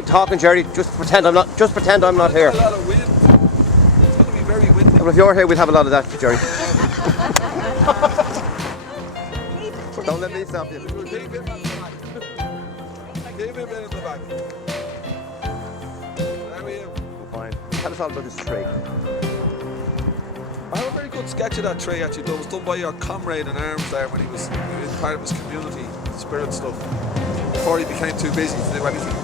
Keep talking, Gerry. Just pretend I'm not. Just pretend I'm not here. A lot of wind. It's going to be very windy. Well, if you're here, we'll have a lot of that, Gerry. Don't let me stop you. Keep him at the back. Keep him in at the back. There we go. Fine. Tell us all about this tree. I have a very good sketch of that tree actually. That was done by your comrade in arms there when he was part of his community spirit stuff. Before he became too busy to do anything.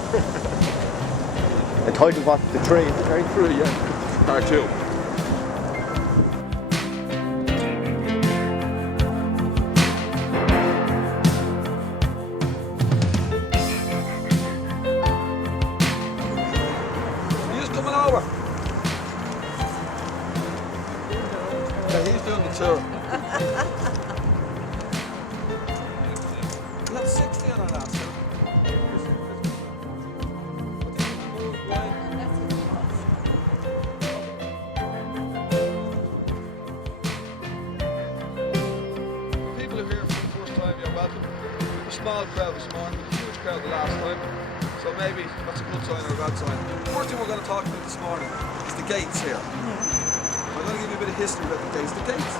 Entitled what? The tree? The tree? True, yeah. Part 2. He's coming over. Yeah, he's doing the tour. We had 60 on our last one. People who are here for the first time, you're welcome. A small crowd this morning, a huge crowd the last time. So maybe that's a good sign or a bad sign. The first thing we're going to talk about this morning is the gates here. I'm going to give you a bit of history about the gates. The gates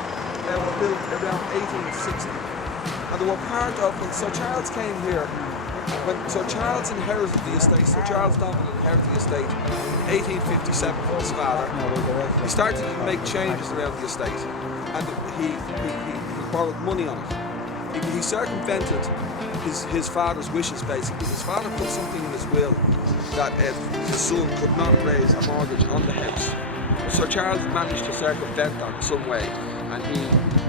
were built around 1860. And they were part of when Sir Charles came here. When Sir Charles inherited the estate, Sir Charles Donovan inherited the estate in 1857 from his father. He started to make changes around the estate, and he borrowed money on it. He circumvented his father's wishes, basically. His father put something in his will that his son could not raise a mortgage on the house. But Sir Charles managed to circumvent that in some way, and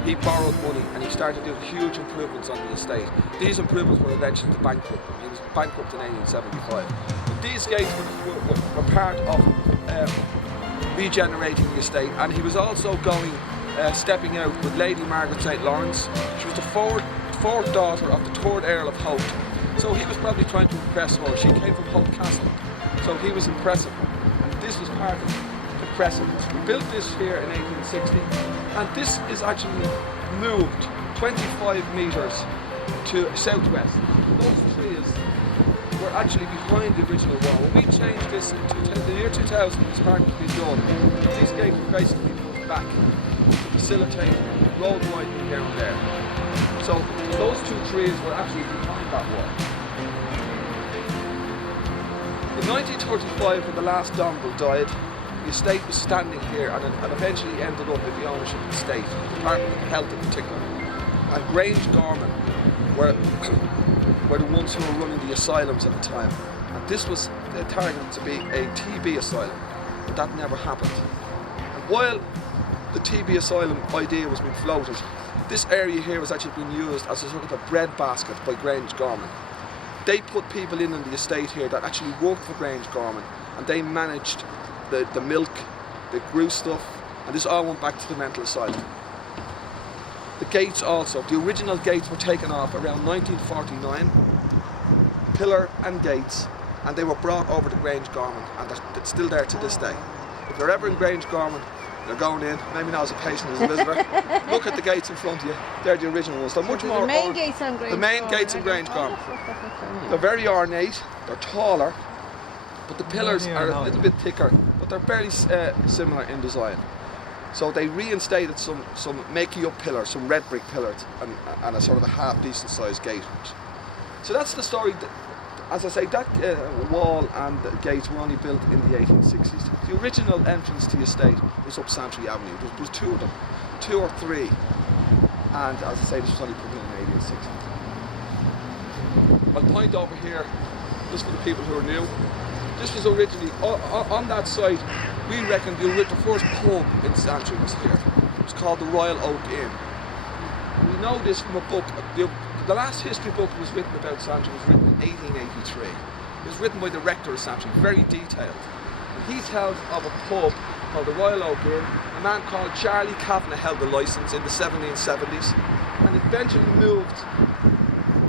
he borrowed money and he started doing huge improvements on the estate. These improvements were eventually to bankrupt him. He was bankrupt in 1875. But these gates were part of regenerating the estate, and he was also stepping out with Lady Margaret St. Lawrence. She was the fourth daughter of the 3rd Earl of Holt. So he was probably trying to impress her. She came from Holt Castle. So he was impressing her. And this was part of impressing us. We built this here in 1860. And this is actually moved 25 metres to southwest. Those trees were actually behind the original wall. When we changed this in the year 2000, this park was being done. These gates were basically moved back to facilitate road widening down there. So those 2 trees were actually behind that wall. In 1935, when the last Domville died, the estate was standing here and eventually ended up in the ownership of the state, the Department of Health in particular. And Grange Gorman were the ones who were running the asylums at the time. And this was targeted to be a TB asylum, but that never happened. And while the TB asylum idea was being floated, this area here was actually being used as a sort of a breadbasket by Grange Gorman. They put people in the estate here that actually worked for Grange Gorman, and they managed the milk, they grew stuff, and this all went back to the mental asylum. The gates also, the original gates were taken off around 1949, pillar and gates, and they were brought over to Grange Gorman, and they're still there to this day. If you're ever in Grange Gorman, you're going in, maybe not as a patient, as a visitor, look at the gates in front of you, they're the original ones. They're much more... The main gates on Grange Gorman. The main gates in Grange Gorman. They're very ornate, they're taller, but the pillars are a little bit thicker, but they're fairly similar in design. So they reinstated some makey-up pillars, some red brick pillars, and a sort of a half decent sized gate. So that's the story. As I say, that wall and the gates were only built in the 1860s. The original entrance to the estate was up Santry Avenue. There was 2 of them, 2 or 3. And as I say, this was only put in 1860. I'll point over here, just for the people who are new. This was originally, on that site, we reckon the first pub in Santry was here. It was called the Royal Oak Inn. We know this from a book. The last history book that was written about Santry was written in 1883. It was written by the rector of Santry, very detailed. And he tells of a pub called the Royal Oak Inn. A man called Charlie Kavanagh held the licence in the 1770s, and it eventually moved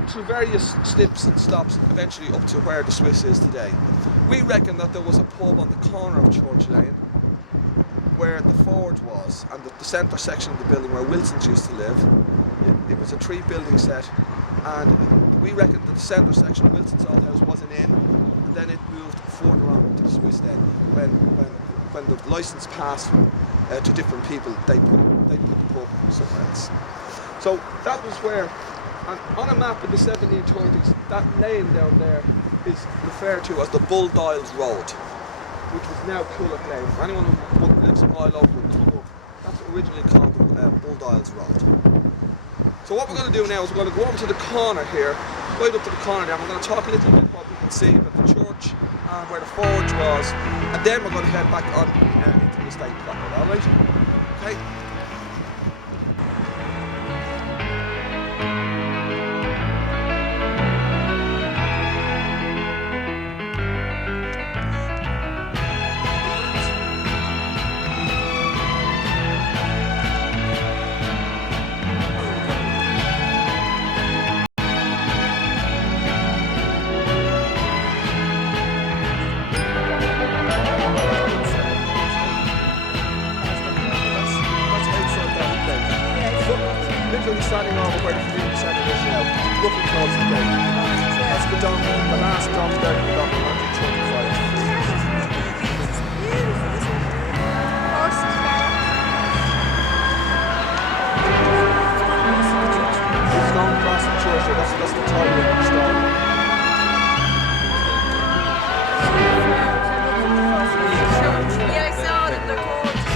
through various snips and stops, eventually up to where the Swiss is today. We reckon that there was a pub on the corner of Church Lane where the forge was, and the centre section of the building where Wilson's used to live. It was a 3-building set, and we reckon that the centre section of Wilson's old house was an inn, and then it moved further on to the Swiss then. When the licence passed to different people, they put the pub somewhere else. So that was where, and on a map in the 1730s, that lane down there is referred to as the Bull Dials Road, which was now Cooley Lane. For anyone who lives a mile over will come up. That's originally called the Bull Dials Road. So what we're going to do now is we're going to go over to the corner here, right up to the corner there, and we're going to talk a little bit what we can see about the church and where the forge was, and then we're going to head back on into the estate property, alright? Okay? Standing over where the community centre is now, looking towards the gate. That's the dome, the last dome there in the dome in 1925. It's going across the church, so that's the title of the story. Yeah, I saw that they're called and a horse.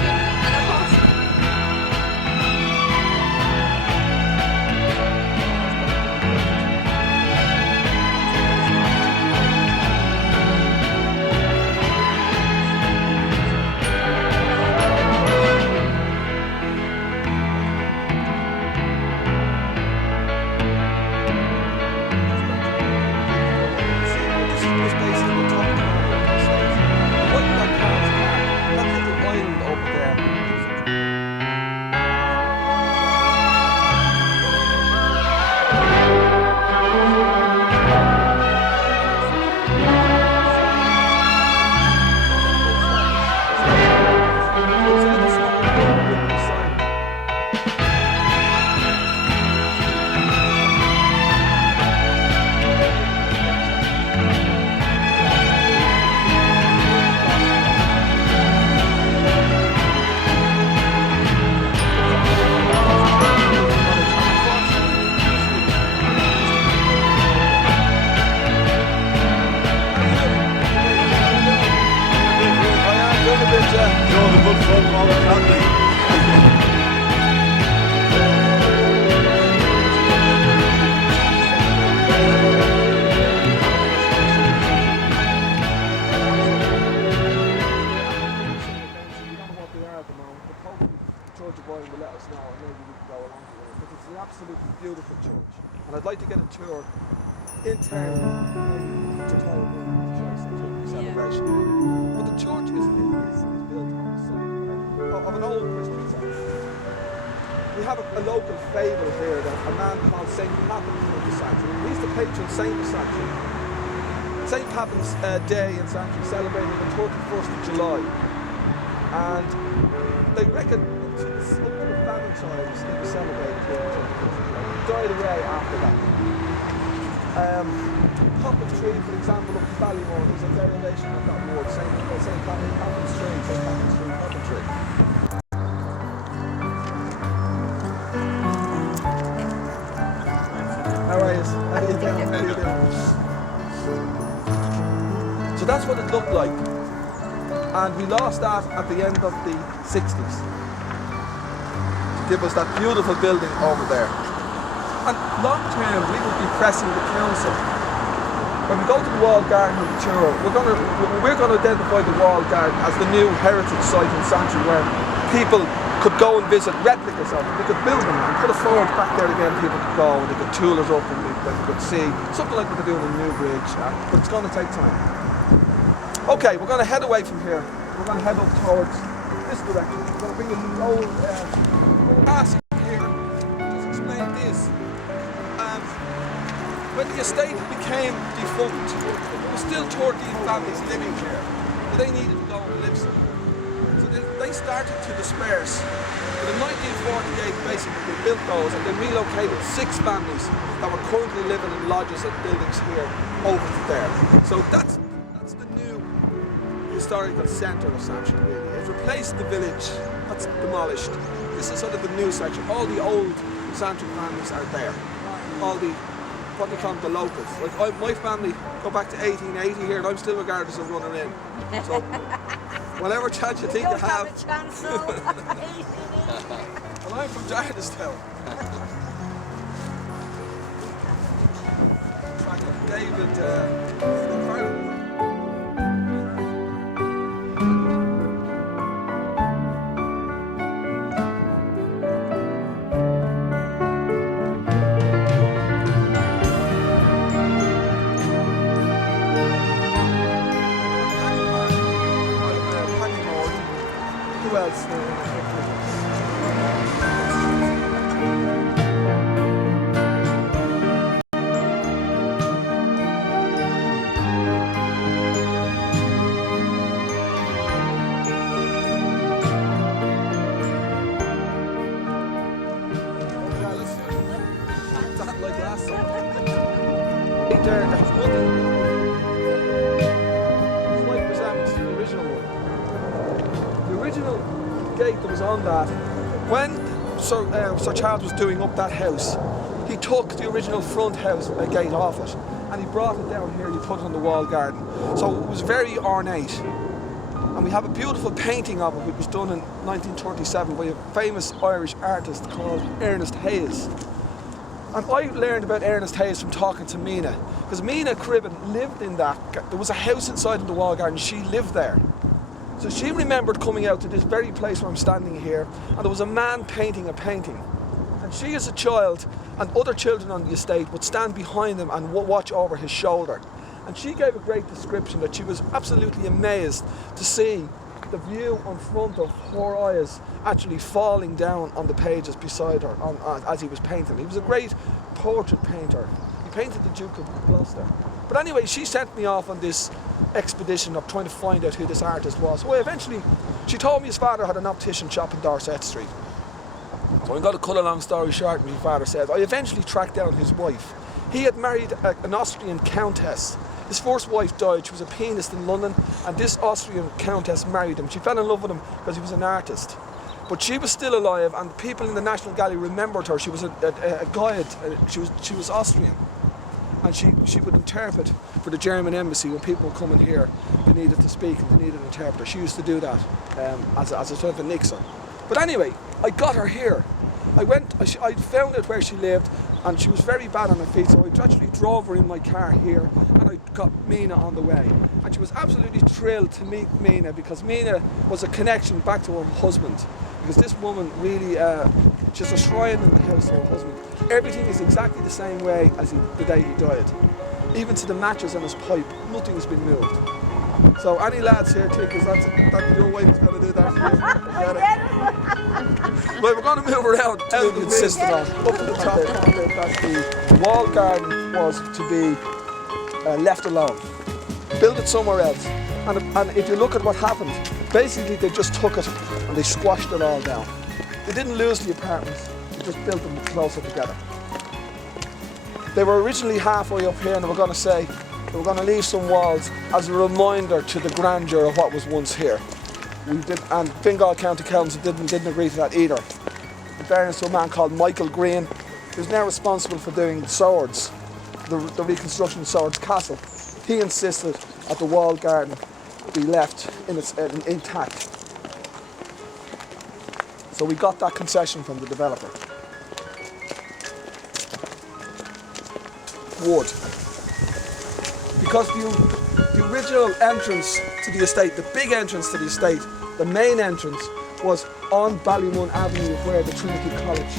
Beautiful church, and I'd like to get a tour in town to tell you the celebration. But the church is built on the site of an old Christian site. We have a local fable here that a man called St. Pappen of the Santry. He's the patron saint of Santry. St. Pappen's Day in Santry celebrated the 31st of July, and they reckon since up to the famine times it was celebrated here on the 31st of July. It died away after that. Poppin Tree, for example, up in Ballymore, is a derivation of that word, St. Pappen's Tree, St. Pappen's Tree, Poppin Tree. How are you? How you doing? How you doing? So that's what it looked like. And we lost that at the end of the 60s. To give us that beautiful building over there. And long term, we will be pressing the council. When we go to the walled garden of the tour, we're going to identify the walled garden as the new heritage site in Santry where people could go and visit replicas of it. They could build them and put a forge back there again. People could go and they could tool it up and they could see something like what they're doing in Newbridge. But it's going to take time. Okay, we're going to head away from here. We're going to head up towards this direction. We're going to bring a old glass here. Just explain this. When the estate became defunct, there were still 13 families living here, but they needed to go and live somewhere. So they started to disperse. But in 1948, basically, they built those and they relocated 6 families that were currently living in lodges and buildings here over to there. So that's historical centre of Santry, really. It replaced the village that's demolished. This is sort of the new section. All the old Santry families are there. All the, what they call them, the locals. Like my family go back to 1880 here, and I'm still regarded as a runner in. So whatever chance you think you have. A chance, so. Well, I'm from Jardistown. David. Who else? Like last summer. There, that's nothing. It's like resembles the original one. The original gate that was on that, when Sir Charles was doing up that house, he took the original front house gate off it and he brought it down here and he put it on the wall garden. So it was very ornate. And we have a beautiful painting of it which was done in 1937 by a famous Irish artist called Ernest Hayes. And I learned about Ernest Hayes from talking to Mina, because Mina Cribben lived in that. There was a house inside of the wall garden, she lived there. So she remembered coming out to this very place where I'm standing here, and there was a man painting a painting. And she as a child, and other children on the estate, would stand behind him and watch over his shoulder. And she gave a great description that she was absolutely amazed to see the view in front of her eyes actually falling down on the pages beside her as he was painting. He was a great portrait painter. He painted the Duke of Gloucester. But anyway, she sent me off on this expedition of trying to find out who this artist was. So she told me his father had an optician shop in Dorset Street. So I'm going to cut a long story short, my father said. I eventually tracked down his wife. He had married an Austrian countess. His first wife died, she was a pianist in London, and this Austrian countess married him. She fell in love with him because he was an artist. But she was still alive, and people in the National Gallery remembered her. She was a guide, she was Austrian. And she would interpret for the German embassy when people were coming here, they needed to speak and they needed an interpreter. She used to do that as a sort of a nixon. But anyway, I got her here. I found out where she lived, and she was very bad on her feet, so I actually drove her in my car here, and I got Mina on the way. And she was absolutely thrilled to meet Mina, because Mina was a connection back to her husband. Because this woman really, she's a shrine in the house to her husband. Everything is exactly the same way as the day he died. Even to the matches on his pipe, nothing has been moved. So any lads here think that your wife's going to do that for you? Well, we're going to move around out of the system up to the top that the wall garden was to be left alone. Build it somewhere else. And if you look at what happened, basically they just took it and they squashed it all down. They didn't lose the apartments, they just built them closer together. They were originally halfway up here, and they were going to say, they were going to leave some walls as a reminder to the grandeur of what was once here. And Fingal County Council didn't agree to that either. In fairness to a man called Michael Green, who's now responsible for doing Swords, the reconstruction of Swords Castle. He insisted that the walled garden be left intact. So we got that concession from the developer. Wood. Because the original entrance to the estate, the big entrance to the estate, the main entrance was on Ballymun Avenue, where the Trinity College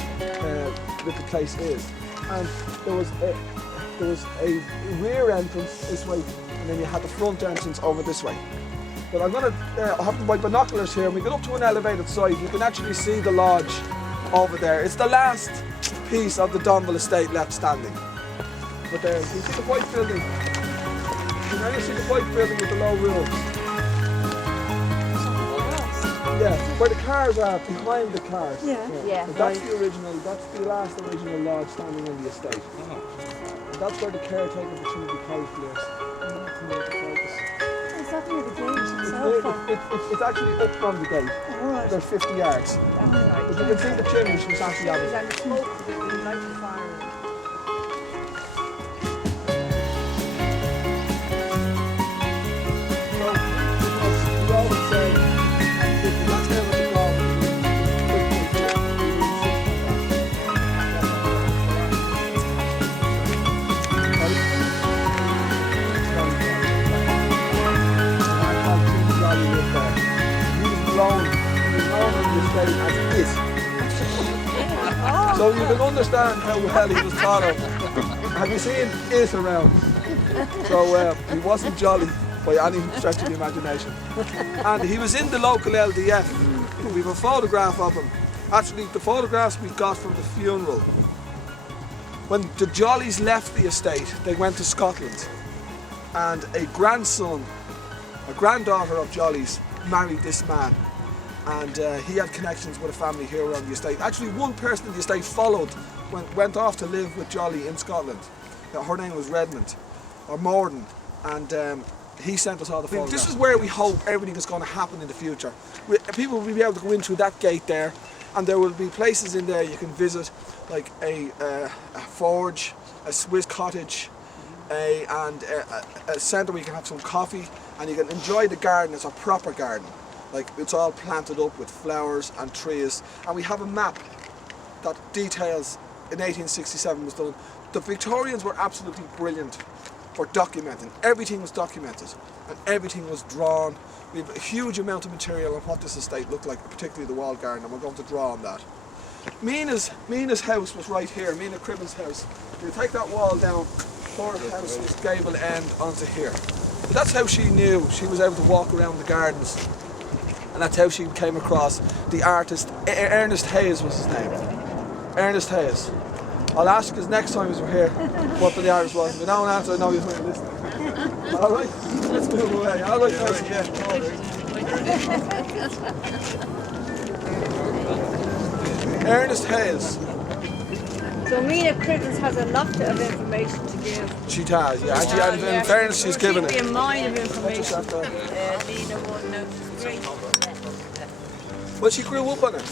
little place is. And there was a rear entrance this way, and then you had the front entrance over this way. But I have my binoculars here, and we get up to an elevated site, you can actually see the lodge over there. It's the last piece of the Donville estate left standing. But there, you see the white building. You now see the white building with the low roofs. Yeah, where the cars are, behind the cars. Yeah. But that's the last original lodge standing in the estate. And that's where the caretaker of the Trinity College lives. Is that near the gate itself? It's actually up from the gate. Right. There's 50 yards. Right. But you can see the chimney from Santry Avenue. And the smoke, we like the fire. We always say, that's how much you go. So you can understand how well he was thought of. Have you seen it around? So he wasn't jolly by any stretch of the imagination. And he was in the local LDF. We have a photograph of him. Actually, the photographs we got from the funeral. When the Jollies left the estate, they went to Scotland. And a granddaughter of Jolly's married this man. And he had connections with a family here around the estate. Actually, one person in the estate went off to live with Jolly in Scotland. Her name was Redmond, or Morden, and he sent us all the photographs. This is where we hope everything is going to happen in the future. People will be able to go in through that gate there, and there will be places in there you can visit, like a forge, a Swiss cottage, and a centre where you can have some coffee, and you can enjoy the garden. It's a proper garden. Like, it's all planted up with flowers and trees, and we have a map that details in 1867 was done. The Victorians were absolutely brilliant for documenting. Everything was documented and everything was drawn. We have a huge amount of material on what this estate looked like, particularly the walled garden, and we're going to draw on that. Mina's house was right here, Mina Cribben's house. If you take that wall down, her house was gable end onto here. But that's how she knew. She was able to walk around the gardens. And that's how she came across the artist. Ernest Hayes was his name. Ernest Hayes. I'll ask you next time we're here what the artist was. If you don't answer, I know you're going to listen. Alright, let's move away. Alright, guys, again. Ernest Hayes. So Mina Crittens has a lot of information to give. She has, yeah. And in fairness, she's given She'd be it. a mine of information. Lena won't know. Great. Well, she grew up on it.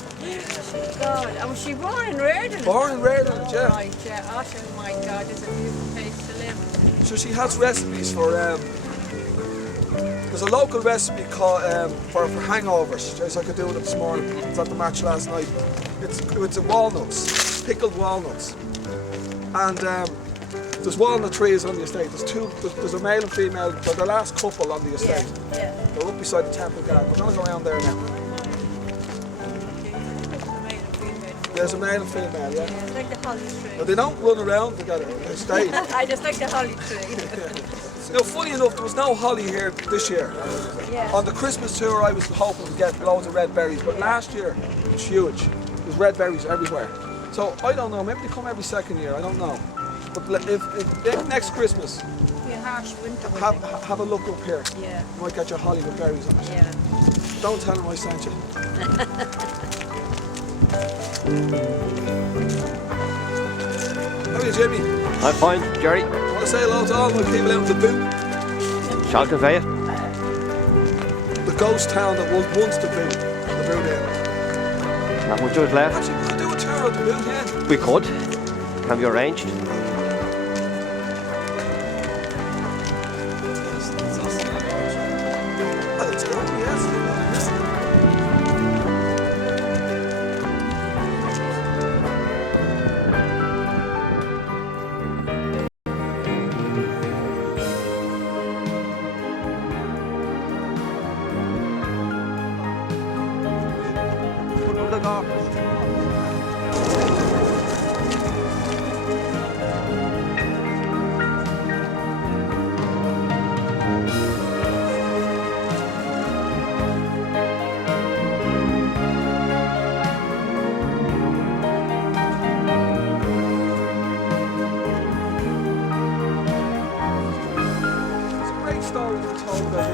God, and was she born in Reardon? Born in Reardon, yeah. Right, yeah. Oh my God, it's a beautiful place to live. So she has recipes for, there's a local recipe called, for hangovers. Just like I did it this morning. It was at the match last night. It's walnuts, pickled walnuts. And there's walnut trees on the estate. There's a male and female, they're the last couple on the estate. Yeah. They're up beside the temple garden. We're going to go around there now. There's a male and female, yeah. Yeah, it's like the holly tree. Now, they don't run around together, they stay. I just like the holly tree. Now, funny enough, there was no holly here this year. Yeah. On the Christmas tour, I was hoping to get loads of red berries, but last year it was huge. There's red berries everywhere. So I don't know, maybe they come every second year, I don't know. But if next Christmas, Be a harsh winter. have a look up here. Yeah. You might get your holly with berries on it. Yeah. Don't tell them I sent you. How are you, Jimmy? I'm fine, Gerry. Want to say hello to all my people out in the boot? Shall convey it. The ghost town that was once the boot. The boot end. Not much of it left. Actually, we could do a tour of the boot end. We could. Can be arranged. Well, it's good, yes.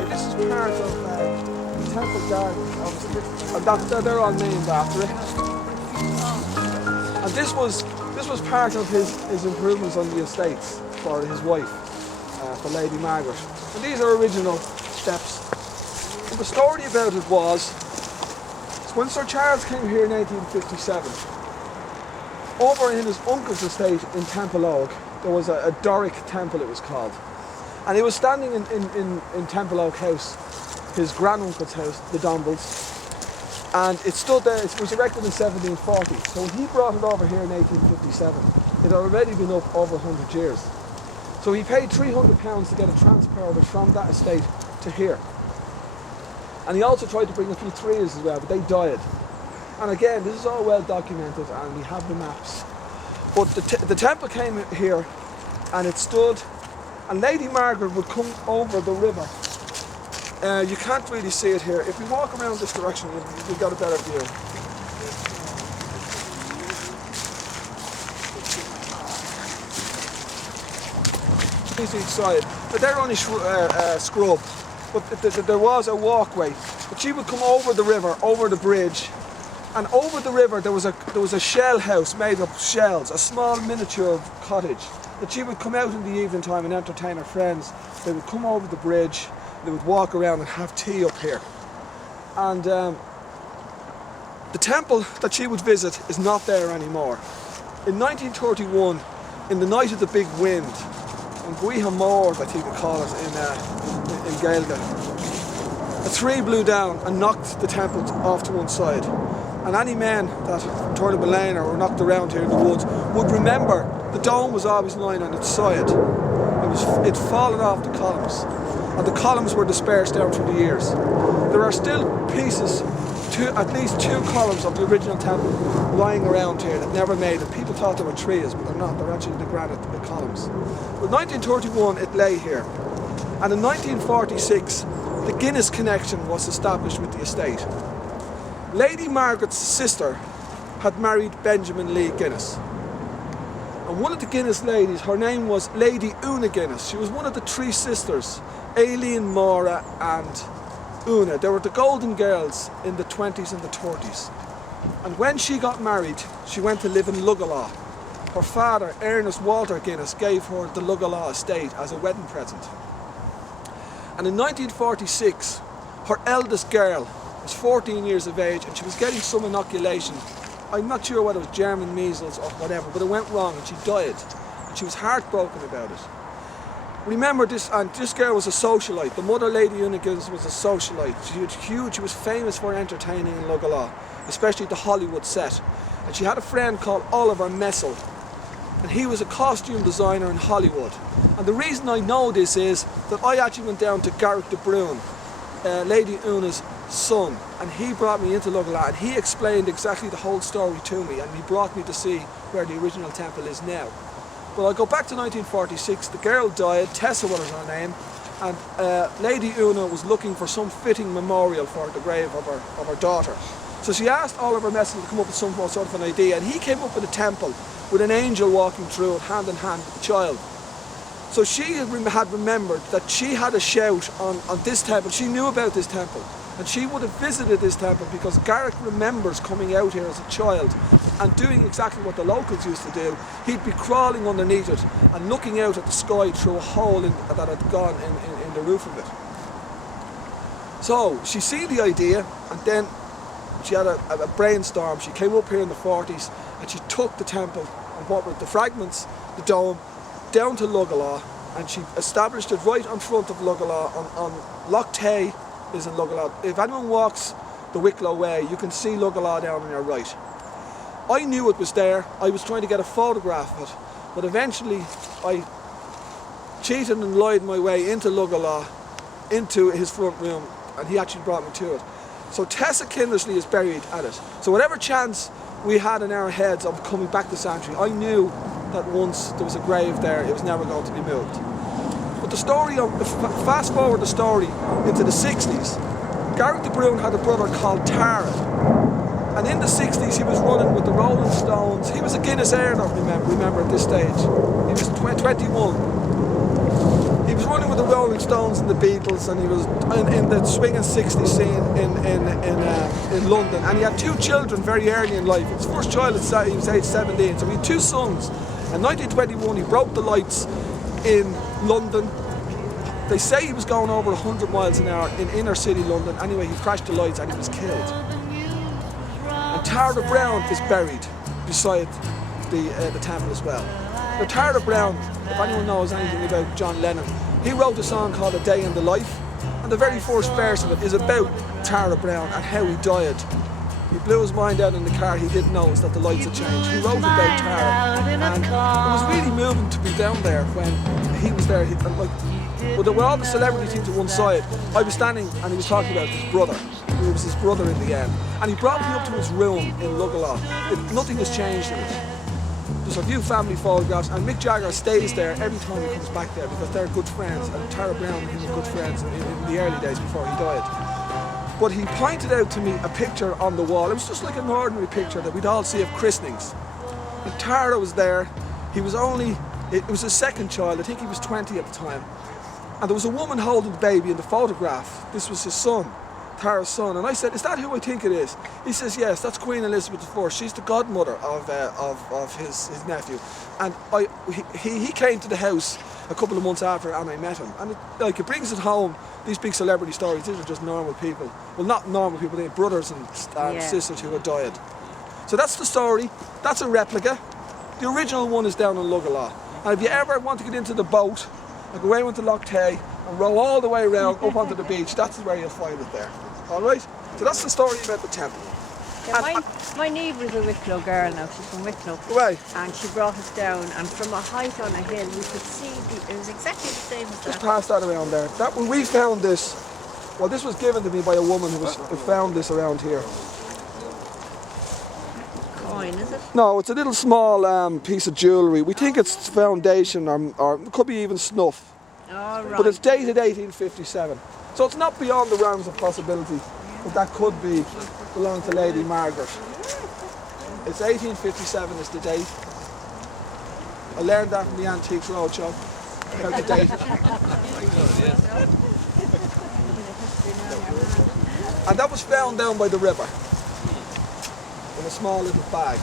This is part of the temple garden, obviously, and they're all named after it. And this was part of his improvements on the estates for his wife, for Lady Margaret. And these are original steps. the story about it was, when Sir Charles came here in 1857, over in his uncle's estate in Temple Oak, there was a Doric temple, it was called. And he was standing in Temple Oak House, his granduncle's house, the Domballs, and it stood there. It was erected in 1740. So when he brought it over here in 1857, it had already been up over 100 years. So he paid £300 to get it transported from that estate to here. And he also tried to bring a few trees as well, but they died. And again, this is all well documented, and we have the maps. But the temple came here, and it stood, and Lady Margaret would come over the river. You can't really see it here. If we walk around this direction, we've got a better view. Each side, but they're only scrub. But there was a walkway. But she would come over the river, over the bridge, and over the river there was a shell house made of shells, a small miniature cottage. That she would come out in the evening time and entertain her friends. They would come over the bridge. They would walk around and have tea up here. And the temple that she would visit is not there anymore. In 1931, in the night of the big wind, on Guiha Moor, I think we call it in Gaeilge, a tree blew down and knocked the temple off to one side. And any men that turned a Lane or knocked around here in the woods would remember the dome was always lying on its side. It'd fallen off the columns, and the columns were dispersed down through the years. There are still pieces, at least 2 columns of the original temple lying around here that never made it. People thought they were trees, but they're not. They're actually the granite columns. In 1931 it lay here, and in 1946 the Guinness connection was established with the estate. Lady Margaret's sister had married Benjamin Lee Guinness. And one of the Guinness ladies, her name was Lady Una Guinness. She was one of the 3 sisters, Aileen, Maura and Una. They were the Golden Girls in the 20s and the 30s. And when she got married, she went to live in Lugalaw. Her father, Ernest Walter Guinness, gave her the Lugalaw estate as a wedding present. And in 1946, her eldest girl was 14 years of age, and she was getting some inoculation. I'm not sure whether it was German measles or whatever, but it went wrong and she died. And she was heartbroken about it. Remember this, and this girl was a socialite. The mother, Lady Una Guinness, was a socialite. She was huge, she was famous for entertaining in Lugalaw, especially the Hollywood set. And she had a friend called Oliver Messel, and he was a costume designer in Hollywood. And the reason I know this is that I actually went down to Garrick de Bruyne, Lady Una's son, and he brought me into Lugalaw, and he explained exactly the whole story to me, and he brought me to see where the original temple is now. But I'll go back to 1946. The girl died, Tessa was her name, and Lady Una was looking for some fitting memorial for the grave of her daughter. So she asked Oliver Messel to come up with some sort of an idea, and he came up with a temple with an angel walking through it hand in hand with the child. So she had remembered that she had a shout on this temple. She knew about this temple, and she would have visited this temple because Garrick remembers coming out here as a child and doing exactly what the locals used to do. He'd be crawling underneath it and looking out at the sky through a hole that had gone in the roof of it. So she seen the idea, and then she had a brainstorm. She came up here in the 40s and she took the temple and what were the fragments, the dome, down to Lugalaw, and she established it right in front of Lugalaw on Loch Tay is in Lugalaw. If anyone walks the Wicklow Way, you can see Lugalaw down on your right. I knew it was there. I was trying to get a photograph of it, but eventually I cheated and lied my way into Lugalaw, into his front room, and he actually brought me to it. So Tessa Kindersley is buried at it. So whatever chance we had in our heads of coming back to Santry, I knew that once there was a grave there, it was never going to be moved. But the story, fast forward the story into the 60s, Garrick de Bruyne had a brother called Tara. And in the 60s he was running with the Rolling Stones. He was a Guinness earner, remember at this stage. He was 21. He was running with the Rolling Stones and the Beatles, and he was in the swinging 60s scene in London. And he had 2 children very early in life. His first child, he was age 17, so he had 2 sons. In 1921 he broke the lights in London, They say he was going over 100 miles an hour in inner city London. Anyway, he crashed the lights and he was killed. And Tara Brown is buried beside the temple as well. Now, Tara Brown, if anyone knows anything about John Lennon, he wrote a song called A Day in the Life, and the very first verse of it is about Tara Brown and how he died. He blew his mind out in the car. He didn't notice that the lights had changed. He wrote about Tara, and it was really moving to be down there when he was there. With all the celebrity team to one side, I was standing and he was talking about his brother. It was his brother in the end. And he brought me up to his room in Lugalaw. Nothing has changed in it. There's a few family photographs, and Mick Jagger stays there every time he comes back there because they're good friends, and Tara Brown and him were good friends in the early days before he died. But he pointed out to me a picture on the wall. It was just like an ordinary picture that we'd all see of christenings. And Tara was there. He was it was his second child. I think he was 20 at the time. And there was a woman holding the baby in the photograph. This was his son, Tara's son. And I said, is that who I think it is? He says, yes, that's Queen Elizabeth I. She's the godmother of his nephew. And he came to the house a couple of months after, and I met him. And it brings it home, these big celebrity stories. These are just normal people. Well, not normal people, they're brothers and sisters who had died. So that's the story. That's a replica. The original one is down in Lugalaw. And if you ever want to get into the boat, and go away to Loch Tay and row all the way around up onto the beach, that's where you'll find it there. All right? So that's the story about the temple. Yeah, my neighbour's a Wicklow girl now, she's from Wicklow. Right. And she brought us down, and from a height on a hill we could see, it was exactly the same as Just that. past that around there. When we found this, well, this was given to me by a woman who found this around here. Coin, is it? No, it's a little small piece of jewellery. We think it's foundation or it could be even snuff. Oh, right. But it's dated 1857. So it's not beyond the realms of possibility that could belong to Lady Margaret. It's 1857 is the date. I learned that from the Antiques Roadshow, about the date. And that was found down by the river in a small little bag.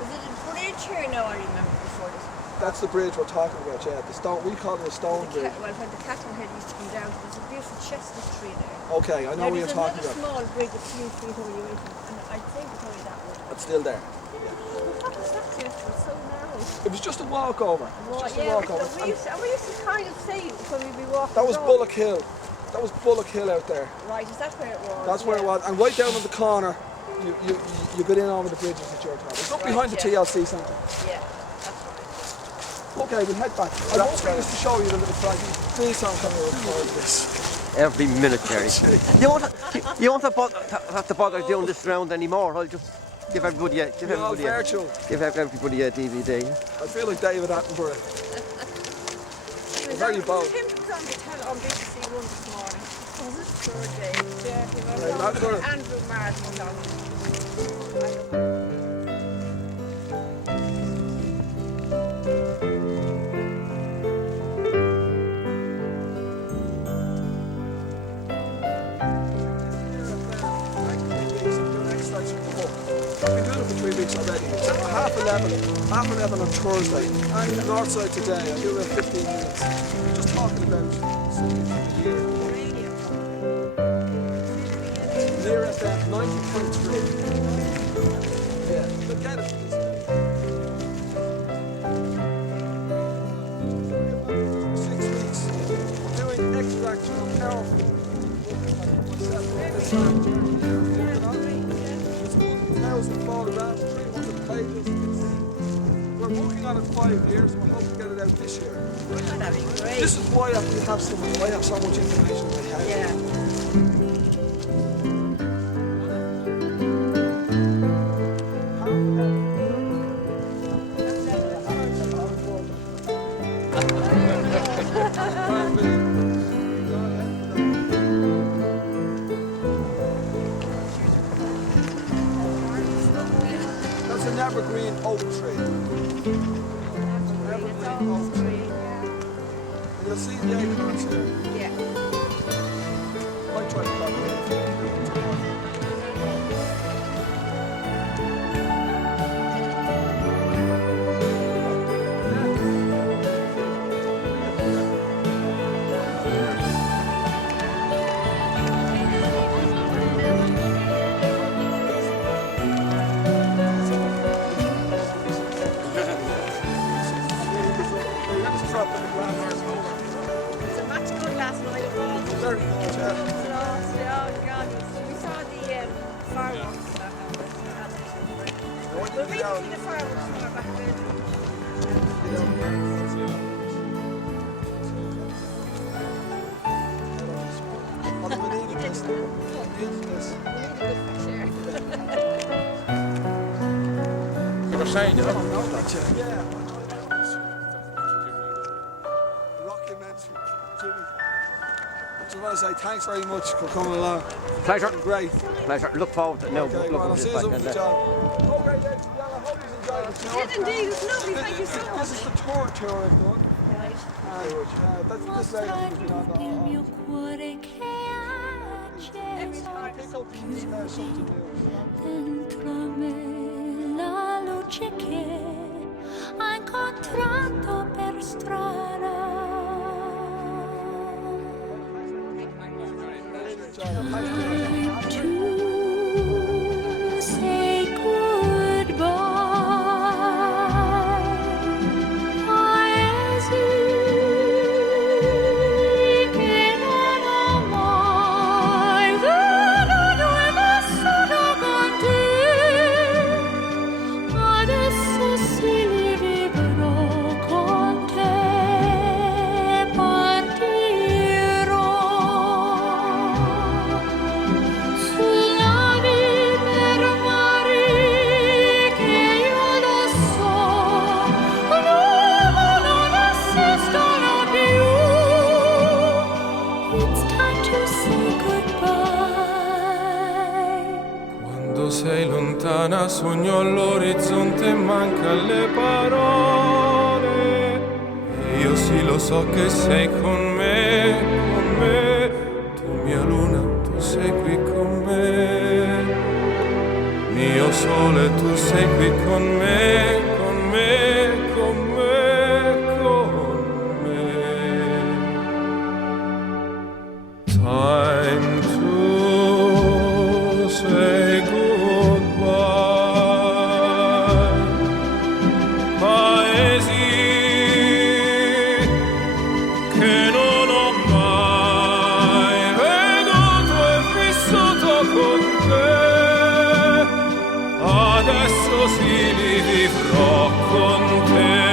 Was it a bridge here? No, I remember before this. That's the bridge we're talking about, yeah. The stone, we call it a stone bridge. Well, when the cattle head used to come down, there's a beautiful chestnut tree there. Okay, I know what you're talking about. There's another small bridge a few feet away, and I'd say it's only that one. It's still there. What was that just? It was so narrow. It was just a walkover. We used to kind of say when we'd be walking. That was Bullock Hill. That was Bullock Hill out there. Right, is that where it was? That's where it was. And right down in the corner, you get in over the bridges that you're talking about. It's up behind the TLC Centre. Yeah, that's right. Okay, we'll head back. I won't bring this to show you the little fragment. Please don't come and record this. Every minute, Gerry. You won't have to bother doing this round anymore. I'll just give everybody a DVD. I feel like David Attenborough. Very bold. Him was on BBC One this morning. Was it? Poor Dave. Yeah, he was Right, on. that's where- Andrew Martin was on. I've been doing it for 3 weeks already. It's at half 11 on Thursday. I'm in the north side today. I do about 15 minutes. Just talking about something from the year. Near FM 90.3. Yeah, but get it. 6 weeks. I'm doing extracts from powerful. It's 1,000 photographs, 300 pages. We're working on it 5 years, and we're hoping to get it out this year. That'd be great. This is why I have so much information in my head. Yeah. That's an evergreen oak tree. Evergreen oak tree. And you'll see the acorns here. Yeah. I try to plug it in. fireworks and that now. We'll be between the fireworks and our back there. What do we need this? We need this. You were saying, you know? Yeah. Documentary. Jimmy. I just want to say thanks very much for coming along. Pleasure. Great. Pleasure. Look forward to it. No, Okay, look well, I'll at see this you back up and the job. Okay, yeah, I hope you enjoyed the tour. Did indeed, it's lovely, thank you so much. This is the tour I've done. Right. That's this lady who's been on the Every time it's so something new. Dentro me la luce che ha incontrato per strada. Time to say goodbye. Paesi che non ho mai veduto e vissuto con te. Adesso sì li vivrò con te. Partirò sulla per mari che io lo so, non esistono più. It's time to say goodbye. Quando sei lontana sogno all'orizzonte e manca le parole. E io sì lo so che sei con me, con me. Tu mia luna, tu sei qui con me. Mio sole, tu sei qui con me, con me, con me, con me. Time to say goodbye. Paesi che non ho mai veduto e vissuto con te. Adesso sì li vivrò con te.